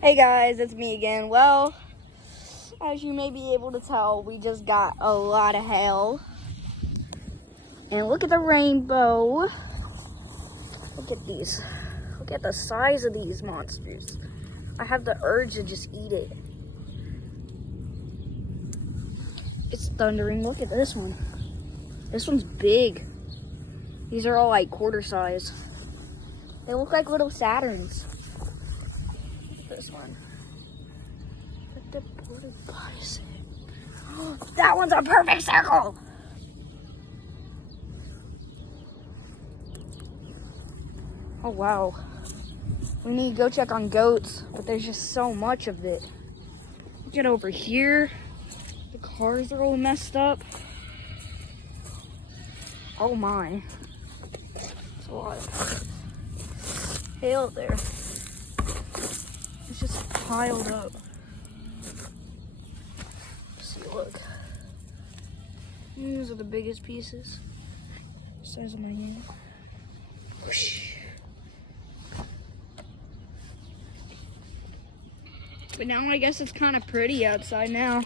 Hey guys, it's me again. Well, as you may be able to tell, we just got a lot of hail. And look at the rainbow. Look at these. Look at the size of these monsters. I have the urge to just eat it. It's thundering. Look at this one. This one's big. These are all like quarter size. They look like little Saturns. Look at this one. Look at the border bison. That one's a perfect circle. Oh wow. We need to go check on goats, but there's just so much of it. Get over here. The cars are all messed up. Oh my. There's a lot of hail there. It's just piled up. See, look. These are the biggest pieces. Size of my hand. Whoosh. But now I guess it's kind of pretty outside now.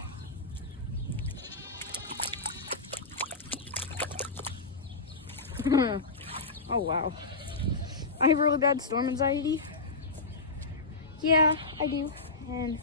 Oh wow. I have really bad storm anxiety. Yeah, I do. And